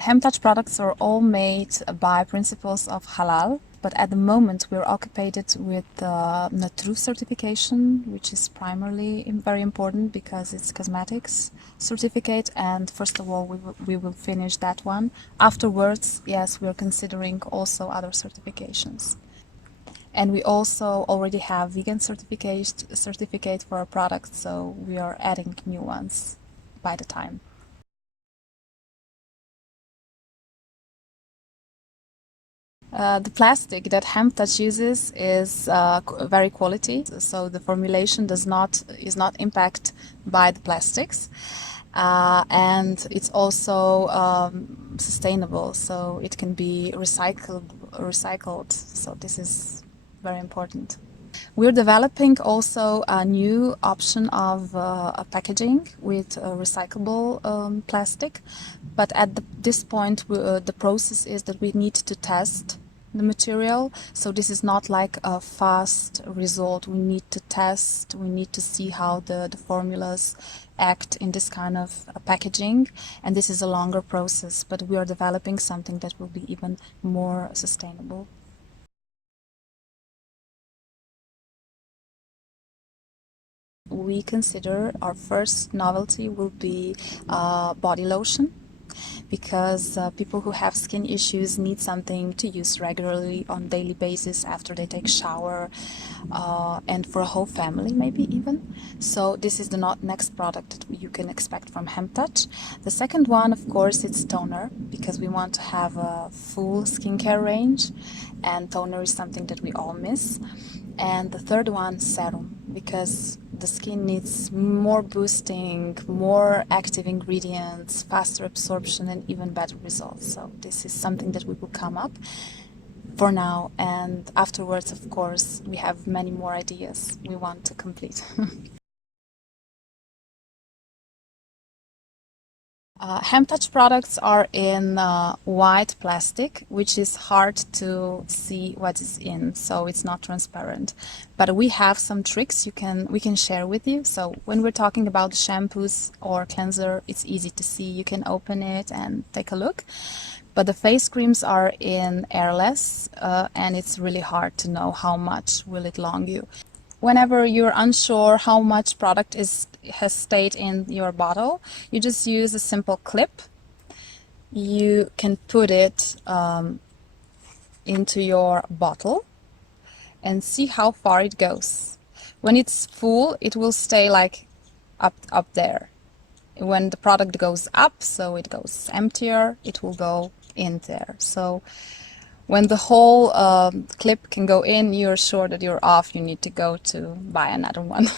Hemptouch products are all made by principles of halal, but at the moment we're occupied with the true certification, which is primarily very important because it's cosmetics certificate, and first of all we will finish that one. Afterwards, yes, we're considering also other certifications. And we also already have vegan certificate for our products, so we are adding new ones by the time. The plastic that Hemptouch uses is very quality, so the formulation is not impacted by the plastics, and it's also sustainable, so it can be recycled. So this is very important. We're developing also a new option of packaging with recyclable plastic, but at this point the process is that we need to test the material, so this is not like a fast result. We need to test, we need to see how the formulas act in this kind of packaging, and this is a longer process, but we are developing something that will be even more sustainable. We consider our first novelty will be body lotion, because people who have skin issues need something to use regularly on daily basis after they take shower, and for a whole family maybe even. So this is the next product that you can expect from Hemptouch. The second one, of course, it's toner, because we want to have a full skincare range, and toner is something that we all miss. And the third one, serum, because the skin needs more boosting, more active ingredients, faster absorption, and even better results. So this is something that we will come up for now, and afterwards, of course, we have many more ideas we want to complete. Hemptouch products are in white plastic, which is hard to see what is in, so it's not transparent. But we have some tricks we can share with you. So when we're talking about shampoos or cleanser, it's easy to see. You can open it and take a look. But the face creams are in airless, and it's really hard to know how much will it long you. Whenever you're unsure how much product has stayed in your bottle, you just use a simple clip. You can put it into your bottle and see how far it goes. When it's full, it will stay like up there. When the product goes up, so it goes emptier, it will go in there. So when the whole clip can go in, you're sure that you're off, you need to go to buy another one.